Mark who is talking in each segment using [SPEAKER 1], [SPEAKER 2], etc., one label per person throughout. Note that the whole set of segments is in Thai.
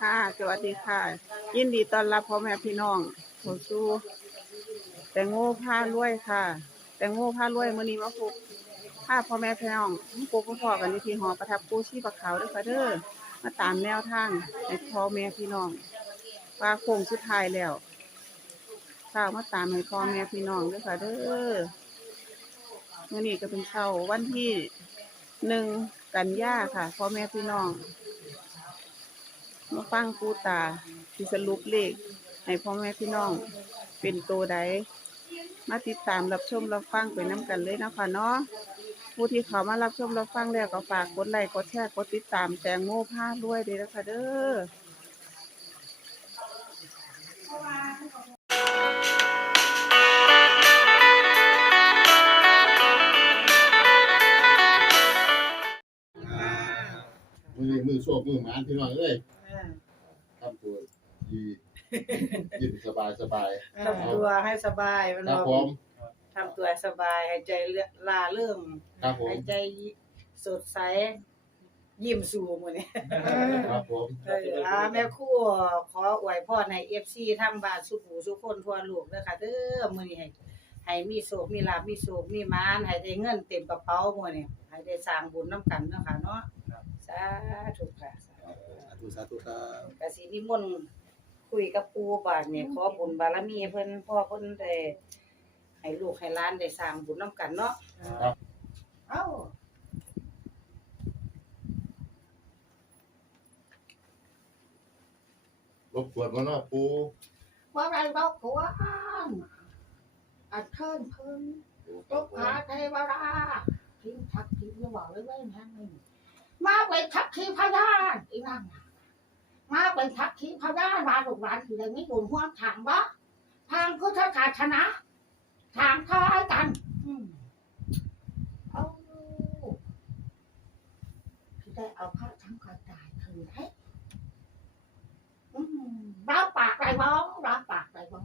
[SPEAKER 1] ค่ะ สวัสดีค่ะ ยินดีต้อนรับพ่อแม่พี่น้องเข้าสู่แตงโมผ้ารวยค่ะ แตงโมผ้ารวยมื้อนี้มาพบพาพ่อแม่พี่น้องมาพบพ่อกันที่หอประทับปูชีพะขาวด้อค่ะเด้อมาตามแนวทางให้พ่อแม่พี่น้องว่าโค้งสุดท้ายแล้วข้าวมาตามให้พ่อแม่พี่น้องด้อค่ะเด้อมื้อนี้ก็เป็นเช้าวันที่หนึ่งกันยาค่ะพ่อแม่พี่น้อง มาฟังปูตาที่สรุปเลขให้พ่อแม่พี่น้องเป็นตัวใดมาติดตามรับชมรับฟังไปน้ำกันเลยนะคะเนาะผู้ที่เขามารับชมรับฟังแล้วก็ฝากกดไลค์กดแชร์กดติดตามแตงโมผ้าด้วยเด้อนะคะเด้อ
[SPEAKER 2] มือมือโชคมือหมานพี่น้องเอ้ย ทำตัวดียิ้มสบายสบาย
[SPEAKER 3] ทำตัวให้สบายมัน
[SPEAKER 2] ครับ
[SPEAKER 3] บอก
[SPEAKER 2] ผม
[SPEAKER 3] ทำตัวให้สบายหายใจลาเริ่ม
[SPEAKER 2] ครับผม
[SPEAKER 3] หายใจสดใสยิ้มสู่หมื้อนี้
[SPEAKER 2] ครับผม
[SPEAKER 3] เอออ่าแม่ครู่ขออวยพรให้ FC ทางบ้านสุขหูสุขคนทั่วโลกเด้อค่ะเด้อมื้อนี้ให้ให้มีโชคมีลาภมีโชคมีหมานให้ได้เงินเต็มกระเป๋ามื้อนี้ให้ได้สร้างบุญนํกันเนาะค่ะเนาะสาธุค่ะ
[SPEAKER 2] สาธุสาธุครับ
[SPEAKER 3] กสินิมนต์คุยกับปู่บาดเนี่ยขอบุญบารมีเพิ่นพ่อเพิ่นได้ให้ลูกให้หลานได้สร้างบุญนํกันเนาะ
[SPEAKER 2] ครับ
[SPEAKER 3] เอ้า
[SPEAKER 2] รบกวนมาเนาะปู
[SPEAKER 4] ว่าไรบอกว่าอัดเทินเพิ่นตุกขาเทวดาทิ้งทักทิ้งจะบอกเลยว่าแม่มึง มาเป็นทักขีพยานอีนั่งมาเป็นทักขีพยานมาลูกหลานที่ใดไม่บุญห่วงถามว่าทางพุทธศาสนาถามทายกันเอาที่ได้เอาพระทั้งกระจายคืนให้ อืมรับปากไรบ้องรับปากไรบ้อง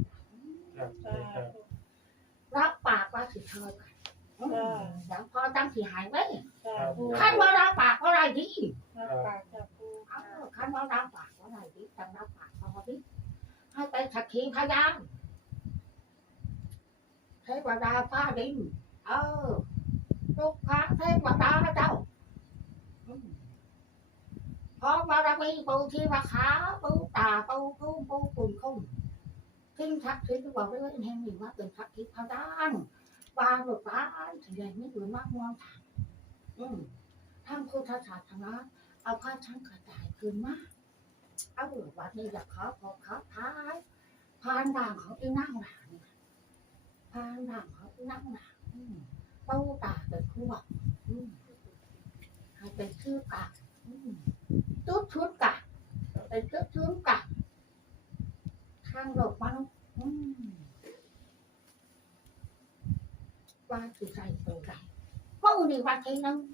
[SPEAKER 4] รับปากว่าสิเธอกันอืมแล้วพอตั้งสิหายไว้ขั้นว่ารับปากว่าไรดีเอ้าขั้นว่ารับปากว่าไรดีตั้งรับปากพอดีให้ไป สักขีพยานเทวดาฟ้าดินเออทุกครั้งเทวดาเจ้าอืมพอบารมีปูที่ราคาปูตาปูปูปูปุ่นคุ้มทิ้งทักทิ้งบอกไว้ว่าแห่งนี้ว่าเป็นทักทิพดานบาหลุดบ้านถึงใหญ่ไม่ดูมากมองถามอืมทางพุทธศาสนาเอาผ้าช่างกระจายคืนมาเอาหลวงวัดนี้อยากขอขอขาท้าย พานด่างของอีนั่งหลานพานด่างของอีนั่งหลานอืมปูตาเป็นคู่บอกอืมให้เป็นชื่อกะอืม tốt chuốt cả để tốt chuốt cả thang lột bao qua từ dày từ dày mơ đi văn thi nâng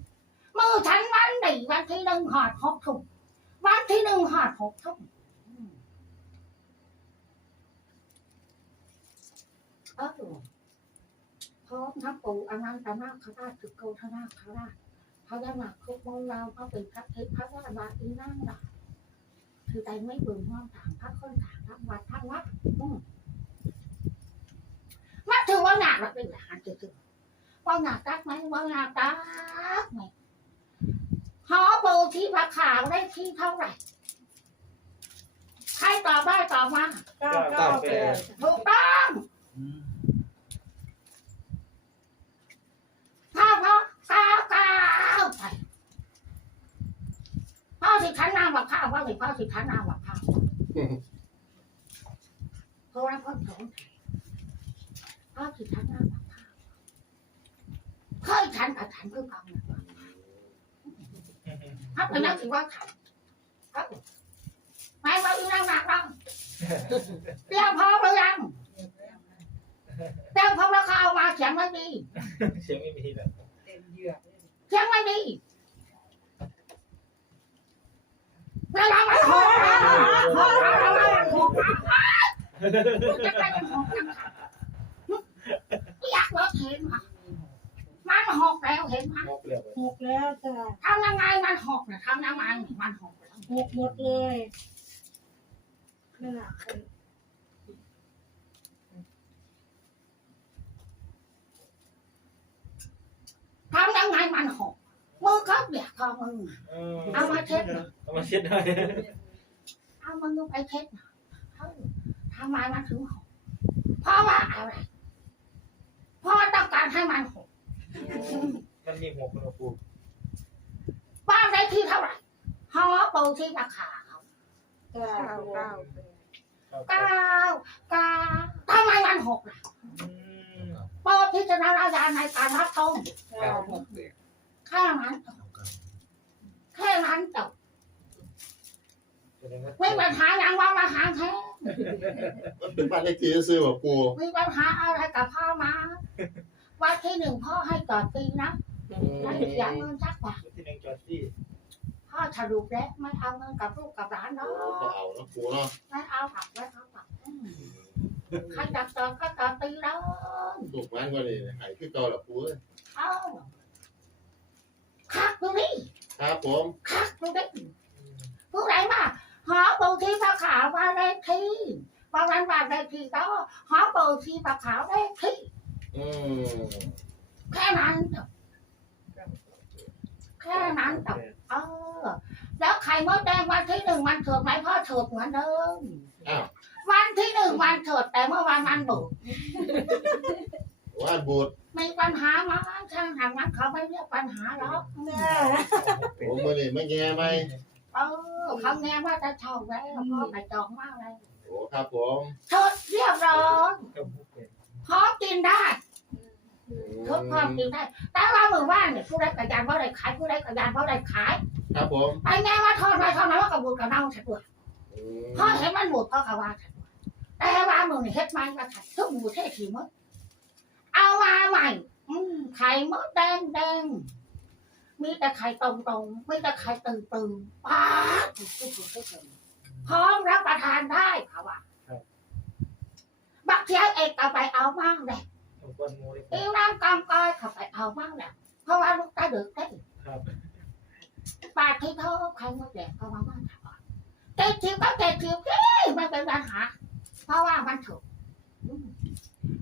[SPEAKER 4] mơ thánh văn đi văn thi nâng hạt hộp thùng văn thi nâng hạt hộp thùng ơ rồi พร้อมทั้งปู่อนันตนาคราชสุโกธนาคราชพญานาคคุกมองเราพระเป็นพระเทพพระราบาอีนั่งดาคือใจไม่เบื่อห้องถางพระคนถางทั้งวัดทั้งวัดมมาถือว่าหนักเราเป็นทหารจะถือว่าหนักตักไหมว่าหนักตักไหมหอโบที่พระขาวได้ที่เท่าไหร่ใครตอบได้ตอบมา
[SPEAKER 3] เก้าเก้าแปด
[SPEAKER 4] ถูกต้องพ่อพ่อเก้าเก้าไปพ่อสิ ขันนามบักข้าวพ่อสิพ่อสิขันนามบักข้าวเพราะว่าพ่อสองพ่อสิขันนามบักข้าวเคยขันกับขันเพื่อเอาเนี่ยถ้าเป็นนักสิว่าขันเอาไม่ว่าอีนั่งหนักนั่งเตรียมพร้อมหรือยังเตรียมพร้อมแล้วเขาเอามาเขียนไว้ดี
[SPEAKER 5] เสียงไม่มีแบบ
[SPEAKER 3] เต็มเหยือก
[SPEAKER 4] เสียงไม่ดี อยากรถเห็นไหมมันหกแล้วเห็นไหม
[SPEAKER 5] งอกเลย
[SPEAKER 6] หกแล้วจ้ะ
[SPEAKER 4] ทำยังไงมันหกเนี่ยทำยังไงมันหกแล้ว
[SPEAKER 6] หกหมดเลย
[SPEAKER 4] นั่นแหละทำยังไงมันหกมือเขาเบียดคอมึงเอามาเช็ด
[SPEAKER 5] เอามาเช็ดหน่อย
[SPEAKER 4] เอามือไปเช็ดหน่อยเออทำไมมันถึงหกเพราะว่าอะไรเพราะว่าต้องการให้มันหก
[SPEAKER 5] มันมีหัวคุณครู
[SPEAKER 4] บ้านได้ที่เท่าไหร่หอปูที่ราคาเขา
[SPEAKER 1] เก้าเก้า
[SPEAKER 4] เก้าเก้าทำไมมันหกล่ะโปรดพิจารณาญาณในการรับชม
[SPEAKER 1] เก้าหก
[SPEAKER 4] แค่นั้นจบแค่นั้นจบ ไม่ปัญหาอย่างว่ามาหาแท้
[SPEAKER 2] มันเป็นบ้านเลขที่ซื้อๆบ่ปู
[SPEAKER 4] มีปัญหาอะไรกับพ่อมาวันที่หนึ่งพ่อให้จอดปีนะแล้วเสียเงินสักบาท
[SPEAKER 5] ที่หนึ่งจอดที่
[SPEAKER 4] พ่อสรุปแล้วไม่เอาเงินกับลูกกับหลานเนาะ
[SPEAKER 2] โอ้บ่เอาเนาะปูเนาะ
[SPEAKER 4] ไม่เอาผักไม่เอาผักอืมใครจับจอดก็จอดตีแล้ว
[SPEAKER 2] ลูกมันก็นี่ใหายคือเก่าล่ะปูเอ้ย
[SPEAKER 4] เอาคักดูดิ
[SPEAKER 2] ครับผม
[SPEAKER 4] คักดูดิผู้ใดมา หอปูที่ปลาขาวว่าเลขที่บางวันว่าเลขที่ก็หอปูที่ปลาขาวเลขที่
[SPEAKER 2] อืม
[SPEAKER 4] แค่นั้นจบแค่นั้นจบเออ แล้วไข่มดแดงวันที่หนึ่งวันเถิดไหมพ่อเถิดเหมือนเดิม
[SPEAKER 2] อ้าว
[SPEAKER 4] วันที่หนึ่งวันเถิดแต่เมื่อวานวันบุก
[SPEAKER 2] ว่านบูด
[SPEAKER 4] มีปัญหามาช่างทางนั้นเขาไม่เรียกปัญหาหรอก
[SPEAKER 2] โอ้มื้อนี้ไม่แย่ไหม
[SPEAKER 4] เออ เขาแง่ว่าจะเช่าแล้วพ่อไปจองมากเลย
[SPEAKER 2] โอ้ครับผม
[SPEAKER 4] เถิดเรียบร้อย
[SPEAKER 5] ก็พูดเป็น
[SPEAKER 4] พร้อมกินได้
[SPEAKER 2] อื
[SPEAKER 4] ทุกพร้อม
[SPEAKER 2] ม
[SPEAKER 4] กินได้ แต่ว่ามือว่านเนี่ยผู้ใดกระยานเพราะใดขายผู้ใดกระยานเพราะใดขาย
[SPEAKER 2] ครับผม
[SPEAKER 4] ไปแง่ว่าทอดไปทอดมาว่ากระบุกกระเน่าฉันด้วย
[SPEAKER 2] อืม
[SPEAKER 4] พ่อเห็นมันหมดพ่อเขาว่าฉันด้วยแต่ว่ามึงนี่เฮ็ดไม้มาฉันทุกหมูเทศทีมดเอามาใหม่อืมไข่มดแดงแดง มีแต่ไข่ตรงตรงๆมีแต่ไข่ตึงตึงๆป้าดพร้อมรับประทานได้ค่ะว่าบักเชียเอกเอาไปเอามั่งเลย
[SPEAKER 5] ต้องก้อนงูเลย
[SPEAKER 4] ติ้วน้ำกำก้อยเขาไปเอามั่งแหละเพราะว่าลูกตาเดือดได้
[SPEAKER 5] ครับ
[SPEAKER 4] ปาดที่เท่าใครมดแดงเขามาบ้านฉันก่อนเจ็ดสิบก็เจ็ดสิบเฮ้ยไม่เป็นปัญหา เพราะว่ามันถูกอืม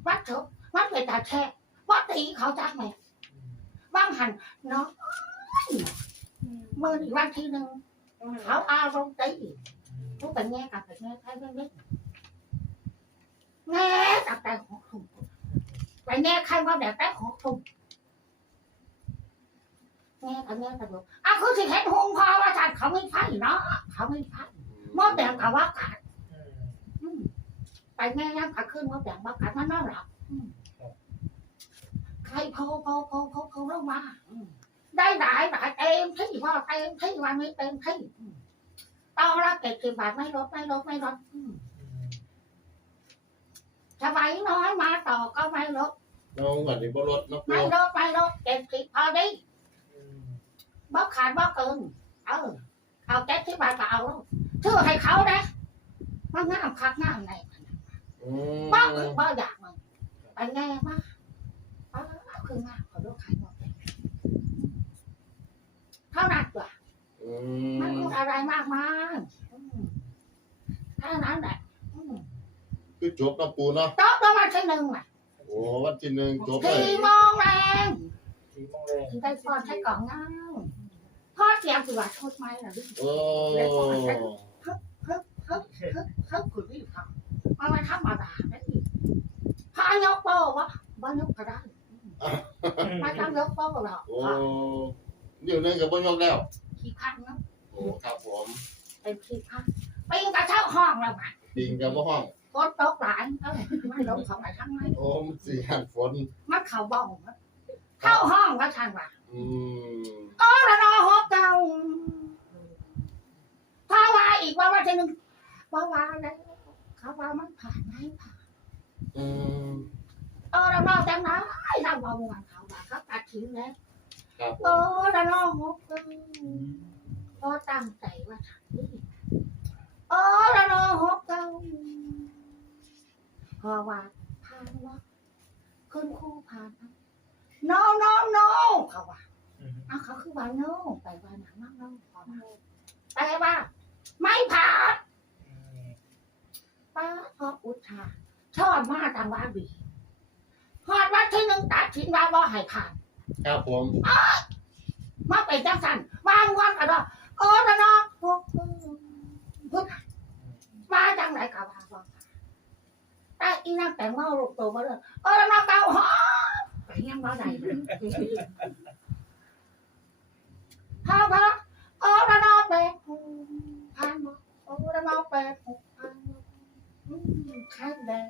[SPEAKER 4] มันถูกมันเป็นตาแช่ว่าตีเขาจักไหม ว่างหันเนาะมือนี่วันทีหนึ่งเขาอารมณ์ตีทุกเป็นแง่กับเป็นแง่ใครไม่เล็กแง่กับแต่ของทุ่มไปแง่ใครว่าแบบแต่ของทุ่มแง่กับแง่กับลูกอะคือสิเห็นหงพอว่าจันเขาไม่ไฟเนาะเขาไม่ไฟมดแดงกับว่ากัดไปแม่ยังขาขึ้นมดแดงว่ากัดมันน่ารักอืม ใครโพโพโพโพโพลงมาอืมได้หลายหลายเต็มที่ว่าเต็มที่วันนี้เต็มที่อืมต่อละเก็บสิบบาทไม่ลดไม่ลดไม่ลดอืมสบายน้อยมาต่อก็ไม่ลด
[SPEAKER 2] น้องวันนี้บ่ลดเนาะปู
[SPEAKER 4] ไม่ลดไม่ลดเก็บสิบพอดีบ่ขาดบ่เกินเออเอาเจ็ดสิบบาทก็เอาลูกชื่อให้เขานะมันงามคักงามใน
[SPEAKER 2] อืม
[SPEAKER 4] บ้าคือบ้าอยากมันไปแง่มาก บ้าคืองามขอลูกขายหมดเลยเท่านั้นตัว
[SPEAKER 2] อื
[SPEAKER 4] ไม่
[SPEAKER 2] ม
[SPEAKER 4] พูดอะไรมากมายอืมเท่านั้นแหละอืม
[SPEAKER 2] คือจบเนาะปูเนาะ
[SPEAKER 4] โต๊ะตัววันที่หนึ่งอะ
[SPEAKER 2] โอ้วันที่หนึ่งจบเลย
[SPEAKER 4] สี่โมงแรง
[SPEAKER 5] สีมองแรง
[SPEAKER 4] ถึงได้พอใช้กล่องน้ำพ่อเสียงสิว่าชุดไหมล่ะ
[SPEAKER 2] โอ้
[SPEAKER 4] ฮึบฮึบฮึบฮึบคุณพี่ทำมันไม่ธรรมดาได้อีกพายกโป้วะบ้านยกก็ได้ ไม่ต้องยกโป้หรอก
[SPEAKER 2] โอ้เดี๋ยวนึงกับบ่ยกแล้ว
[SPEAKER 4] ขี้พังเนาะ
[SPEAKER 2] โอ้ครับผม
[SPEAKER 4] เป็นขี้พังปีนกระเช้าห้องแล้วมั้
[SPEAKER 2] ดิงกับบ่ห้อง
[SPEAKER 4] ฝนตกหลายเออมันลงเขาไปทั้งไหน
[SPEAKER 2] โอ้มันสิหันฝน
[SPEAKER 4] มันเข่าบ้องนะเข้าห้องก็ทันว่า
[SPEAKER 2] อืม
[SPEAKER 4] โอ้ละนอหกเก่าเพราะว่าอีกว่าว่าจะหนึ่งเพราะว่าแล้วเขาว่ามันผ่านไหมผ่าน
[SPEAKER 2] อืม
[SPEAKER 4] เออละนอจังนะไอ้เราบอกว่า เขาว่าเขาตัดทิ้งแล้ว
[SPEAKER 2] ครับผ
[SPEAKER 4] โอ้
[SPEAKER 2] ม
[SPEAKER 4] ละนอหกเก่าพอตั้งใจว่าทำนี่โอ้ละนอหกเก่าเพราะว่าผ่านว่าคุณครูผ่านนะ no no no เขาว่าอ้าวเขาคือว่าโน่ไปว่าหนังมากโน่พอมาแต่ว่า ไม่ผ่านชาชอบมาต่างว่าดีฮอดวันที่หนึ่งตัดทิ้งว่าบ่ให้ผ่าน
[SPEAKER 2] ครับผม
[SPEAKER 4] มาเป็นจังสันวางวางกันว่าโอ้ละเนาะพุทธมาจังไหนกับว่าบ่แต่อีนั่งแต่งเมาลูกโตมาเลยโอ้ละเนาะเก่าหอไปยังบ่ได้เลยพ่อพ่อโอ้ละเนาะแปดพันบ่อ้ละเนาะแปดหกพันบ่อืมไข่แดง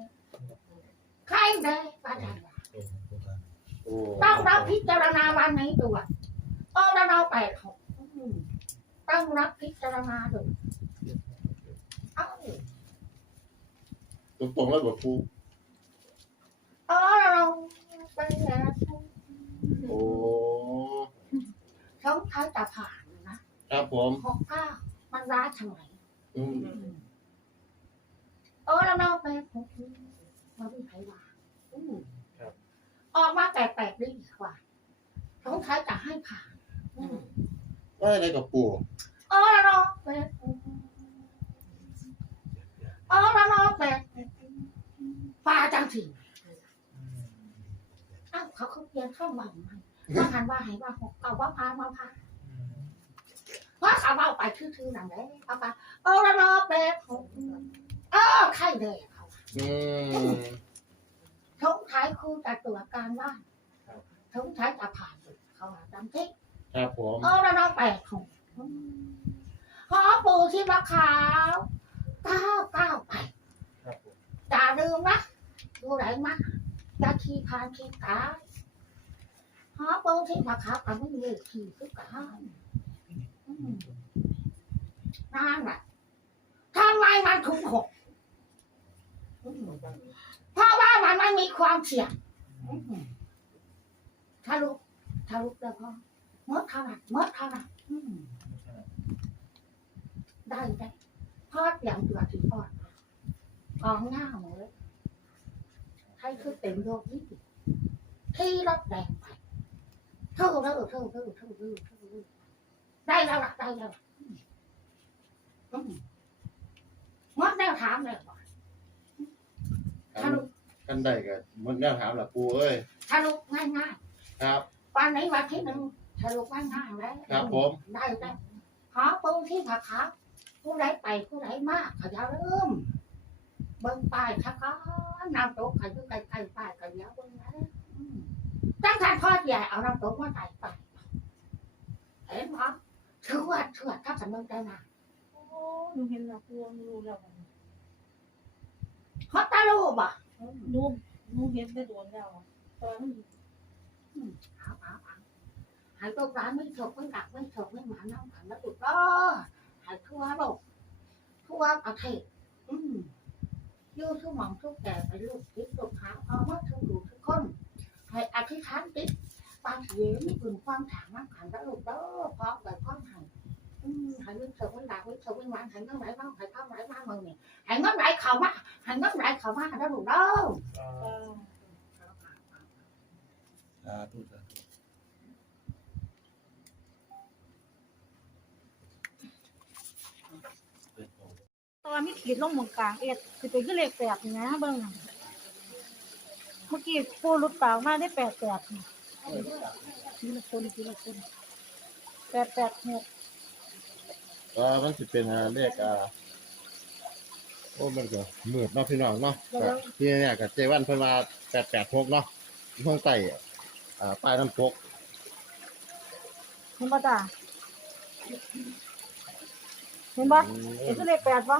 [SPEAKER 4] ไข่แดงว่าจังว่า ต้องรับพิจารณาวันนี้ตัวโอ้ละเนาะแปดหกอืมต้องรับพิจารณาดูเอ้า
[SPEAKER 2] ตรงตรงๆแล้วบอกปู
[SPEAKER 4] โอ้ละเนาะแปดหก
[SPEAKER 2] โอ้
[SPEAKER 4] เขาใช้แต่ผ่านนะครับ
[SPEAKER 2] ผม
[SPEAKER 4] หกเก้ามันร้ายทำไม
[SPEAKER 2] อืม
[SPEAKER 4] โอ้ละเนาะแปดหกมันไม่ใช่ว่าอืม ออกมาแปลกๆดีกว่าเขาใช้แต่ให้ผ่านอืม
[SPEAKER 2] ว่าอะไรกับปู
[SPEAKER 4] โอ้ละเนาะแปดหกโอ้ละเนาะแปดหกฟ้าจังสิอ้าวเขาเขาเปลี่ยนเข้าใหม่ใหม่ว่าหันว่าให้ว่าหกเก่าว่าพามาพาว่าเขาเอาไปชื่อๆนั่นแหละเอาไปโอ้ละเนาะแปดหกเออไข่แดงเขา
[SPEAKER 2] อืม
[SPEAKER 4] ชงท้ายคู่แต่ตัวการว่านชงท้ายจะผ่านเขาว่าจำที่
[SPEAKER 2] ครับผม
[SPEAKER 4] โอ้ละเนาะแปดหกหอปูที่มะขาวเก้าเก้าไป
[SPEAKER 5] ครับผม
[SPEAKER 4] อย่าลืมนะดูไหนมาจะขี่ผ่านขี่ตายหอปูที่มะขาวกันไม่มีขี่คือกันอืมนั่นแหละทำไมมันถูกหกอืมเพราะว่า มีความเสี่ยงทะลุทะลุแล้วก็มื่อเท่านั้นเมื่อเท่านั้นอืมได้ได้พอดอย่างตัวที่พอดกองหน้าหมดให้คือเต็มโลกนี้ที่รถแดงไปเท่าเท่าเท่าเท่าเท่าเท่าเท่าได้แล้วล่ะได้แล้วล่ะอืมอืมหมดแนวถามเลยว่ะทะลุ
[SPEAKER 2] กันได้กันมันน่าถามล่ะปูเอ้ย
[SPEAKER 4] ทะลุง่ายๆ
[SPEAKER 2] ครับ
[SPEAKER 4] วันนี้วันที่หนึ่งสรุปว่าง่ายแล้ว
[SPEAKER 2] ครับผม
[SPEAKER 4] ได้ได้ขอปูที่ผักครับผู้ใดไปผู้ใดมากขยาเริ่มเบิ่งป้ายชักก็นำโต๊ะขยุไก่ไก่ป้ายกันยาวเบิ่งนะอืมตั้งแต่ทอดใหญ่เอานำโต๊ะมาไก่ไปเห็นไหมเชื่อเชื่อถ้าสำนึกได้นะ
[SPEAKER 6] โอ้หนูเห็นแล้วพวงรู้แล้ว
[SPEAKER 4] ฮอตตาลูบ อะ
[SPEAKER 6] หนูหนูเห็นได้โดนแล้วตอนนั้น
[SPEAKER 4] เอาเอาเอาหายตัวร้านไม่ฉกไม่ดักไม่ฉกไม่หมาน้ำขันแล้วตุดก็หายทั่วโลกทั่วประเทศอืมยู่ทุกหม่องทุกแก่ไปลูกทิศลูกหาเอามาทุกดูทุกคนให้อธิษฐานติดบางทียมีคุณความถามน้ำขันแล้วลูกเด้อพราะแบบความหัน อืมใหายไม่ฉกไม่ดักไม่ฉกไม่หมาใหายเงินไหลมาใหายข้าวไหลมามึงเนี่ยหายเงินไหลเข้ามาใหายเงินไหลเข้ามาแล้วลูกเด้อ
[SPEAKER 6] เออ
[SPEAKER 2] สาธุสาธุ
[SPEAKER 6] ตอนมีขีดลงหมองกลางเอ็ดคือเป็นขึ้นเลขแปดนี่นะเบิ่งเมื่อกี้พูดรุดปากมาได้แปดแปดนี่ทีละคนทีละคนแปดแปดหก
[SPEAKER 2] ก็มันสิเป็นอ่าเลขอ่าโอ้มันก็มืดเนาะพี่น้องเนาะก็ที่เนี่ยกับเจวันเพิ่นว่า886เนาะห้องใต้อ่าป้ายน้ำตก
[SPEAKER 6] เห็นป่ะจ้าเห็นป่ะ
[SPEAKER 2] อื
[SPEAKER 6] เป็น
[SPEAKER 2] ม
[SPEAKER 6] ขึ้นเลขแปดป่ะ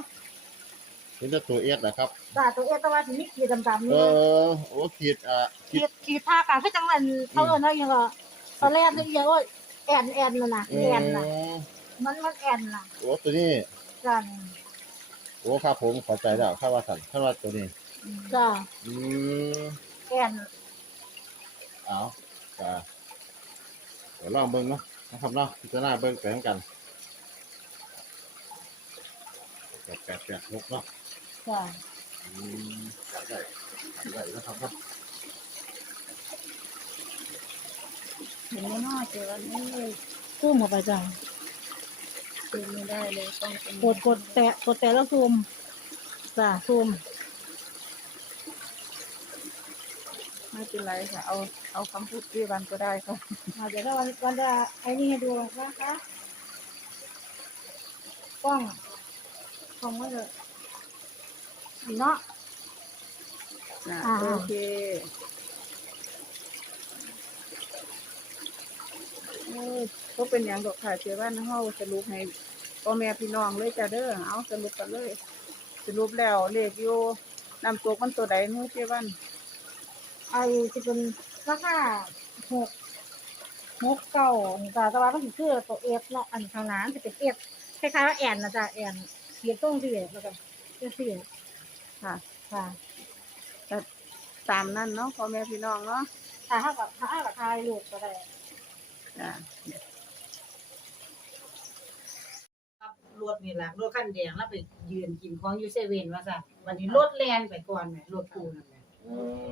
[SPEAKER 2] เป็นแต่ตัวเอสนะครับ
[SPEAKER 6] จ้าตัวเอ็ดแตะวันที่มีขีดดำๆ
[SPEAKER 2] เอ
[SPEAKER 6] นี่
[SPEAKER 2] อโอ้ขีดอ่าขี
[SPEAKER 6] ขี
[SPEAKER 2] ด
[SPEAKER 6] ดขีดท่ากลางคือจังหวัดเขาเอิ้นว่าอยังก็ตอนแรกนี่เยอะว่าแอนแอนน่ะนะ
[SPEAKER 2] อื
[SPEAKER 6] แอนน่ะ
[SPEAKER 2] ม
[SPEAKER 6] มันมันแอนน่ะ
[SPEAKER 2] โอ้ตัวนี้
[SPEAKER 6] จ้า
[SPEAKER 2] โอ้ครับผมเข้าใจแล้วข้าว่าสั่นข้าว่าตัวนี้
[SPEAKER 6] จ้า
[SPEAKER 2] อืม
[SPEAKER 6] แอน
[SPEAKER 2] เอาจ้าเดี๋ยวลองเบิ่งเนาะนะครับเนาะพิจารณาเบิ่งไปทั้งกันแปดแปดแปดหกเนาะ
[SPEAKER 6] จ้า
[SPEAKER 2] อืมได้ได้นะครับครับ
[SPEAKER 6] เห็นไหมเนาะเจอวันนี้ซูมเข้าไปจ้า
[SPEAKER 1] ซื้อไม่ได้เลยต้องเป็น
[SPEAKER 6] กดกดแตะกดแตะแล้วซูมจ้าซูม
[SPEAKER 1] ไม่เป็นไรค่ะ เอาเอาคำพูดที่วันก็ได้ค่ะ
[SPEAKER 6] อ่าเดี๋ยวเราวันวันจะไอ้นี่ให้ดูนะคะกล้องกล้องว่าจะเนาะ
[SPEAKER 1] นะ
[SPEAKER 6] อ่า
[SPEAKER 1] โอเคเออ ก็เป็นอย่างดอกค่ะเจ้าบ้านเฮาสรุปให้พ่อแม่พี่น้องเลยจ้ะเด้อเอาสรุปกันเลย สรุปแล้วเลขอยู่นำตัวมันตัวใดนู้เจ้าบ้าน
[SPEAKER 6] ไอ้จะเป็นราคาหกหกเก้าจ้ะแต่ว่ามันสิคือตัวเอฟเนาะอันข้างหน้าจะเป็นเอฟคล้ายๆว่าแอนนะจ๊ะแอนเขียนตรงที่แล้วก็จะเสีย
[SPEAKER 1] ค่ะ
[SPEAKER 6] ค่ะ
[SPEAKER 1] ตามนั่นเนาะพ่อแม่พี่น้องเนาะ
[SPEAKER 6] ถ้าเท่ากับถ้าเท่ากับทายลูกก็ได้
[SPEAKER 1] จ้ะ
[SPEAKER 3] ขับ รถนี่ล่ะรถคันแดงแล้วไปยืนกินของอยู่เซเว่นว่าซั่นวันนี้รถแล่นไปก่อนแหมรถกูนั่นแหละ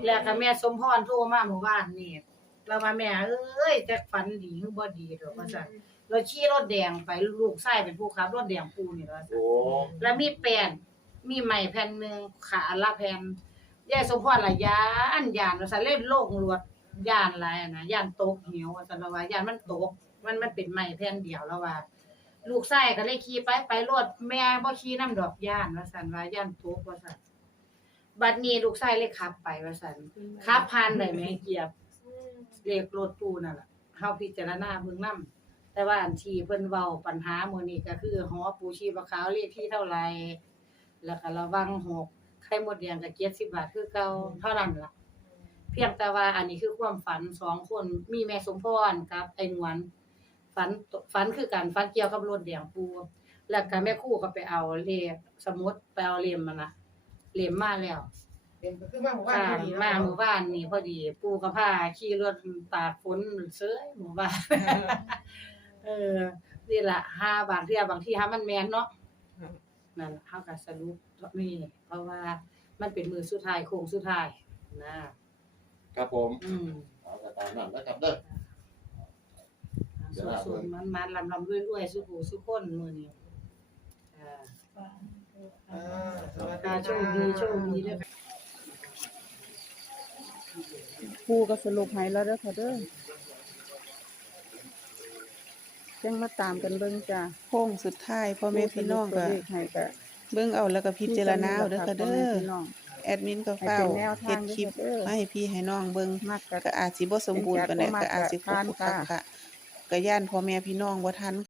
[SPEAKER 3] แล้วก็แม่สมพรโทรมาเมื่อวานนี่แล้วว่าแม่เอ้ยจักฝันดีหรือบ่ดีดอกว่าซั่นเราขี่รถแดงไปลูกชายเป็นผู้ขับรถแดงปูนี่ล่ะว่าซั่น
[SPEAKER 5] โอ้
[SPEAKER 3] แล้วมีแป้นมีไหมแผ่นหนึงขาละแผ่นยายสมพรละยานยานว่าซั่นเล่นโลกรวดยานหลายอะนะยานตกเหวว่าซั่นแล้วว่ายานมันตกมันมันเป็นไหมแผ่นเดียวแล้วว่า ลูกชายก็เลยขี่ไปไปรถแม่บ่ขี่นํดอกย่านว่าซั่นว่าย่านตกว่าซั่นบัดนี้ลูกชายเลยขับไปว่าซั่นขับผ่านได้ไหมเกียบเลขรถปูนั่นล่ะเฮาพิจารณาเบิ่งนํแต่ว่าอันที่เพิ่นเว้าปัญหามื้อนี้ก็คือหอปูชีพขาวเลขที่เท่าไหร่แล้วก็ระวังหกไข่มดแดงก็70บาทคือเก่าเท่านั้นล่ะ เพียงแต่ว่าอันนี้คือความฝันสองคนมีแม่สมพรกับไอ้นวล ฝันฝันคือการฝันเกี่ยวกับรถแดงปูแล้วก็แม่ครูก็ไปเอาเลขสมุดไปเอาเล่มมันน่ะเล่มมาแล้ว
[SPEAKER 4] เป็นก็คือมาบอกว่า
[SPEAKER 3] ค่ะ
[SPEAKER 4] พอดี
[SPEAKER 3] มาหมู่บ้านนี่พอดี ปู่ก็พาขี่รถตากฝนเซ้ยหมู่บ้านเออนี่ล่ะห้าบางเที่ยบางที่หามันแม่นเนาะนั่นล่ะเฮาก็สรุปนี่เพราะว่ามันเป็นมือสุดท้ายโค้งสุดท้ายนะครับ
[SPEAKER 2] ผม
[SPEAKER 3] อืม
[SPEAKER 2] เอาก็ตามนั้นนะครับเด้อ
[SPEAKER 3] สวยๆมันๆลำๆรวยๆสุขสุขคนมื้อนี้อ่า
[SPEAKER 4] อ่าสวัส
[SPEAKER 3] ค่ะ
[SPEAKER 4] ดี
[SPEAKER 3] โชคดีโชคดีด้วยค่ะ
[SPEAKER 1] ครูก็สรุปให้แล้วเด้อค่ะเด้อจังมาตามกันเบิ่งจ้ะ
[SPEAKER 7] โค้งสุดท้ายพ่อแม่พี่น้องก็
[SPEAKER 1] สรุปตัวเลขให้ก็
[SPEAKER 7] เบิ่งเอาแล้วก็พิจารณาเอาเด้อค่ะ
[SPEAKER 1] พ่
[SPEAKER 7] เด้
[SPEAKER 1] แม่
[SPEAKER 7] อ
[SPEAKER 1] พี่น้อง
[SPEAKER 7] แอดมินก็
[SPEAKER 1] ให้
[SPEAKER 7] เฝ้า
[SPEAKER 1] เป็นแนวทา
[SPEAKER 7] เฮ็
[SPEAKER 1] ง
[SPEAKER 7] ด
[SPEAKER 1] เด้อ
[SPEAKER 7] คลิป
[SPEAKER 1] ค่ะเด้อ
[SPEAKER 7] มาให้พี่ให้น้องเบิ่ง
[SPEAKER 1] มากก็
[SPEAKER 7] ก็อาจสิบ่สมบูรณ์ปานใด
[SPEAKER 1] เป็นจัดบ่มาก
[SPEAKER 7] ก็อาจสิ
[SPEAKER 1] ก็
[SPEAKER 7] คุก
[SPEAKER 1] ทาน
[SPEAKER 7] คุก
[SPEAKER 1] ค่ะ
[SPEAKER 7] คักค่ะ ก็ย้านพ่อแม่พี่น้องบ่ทัน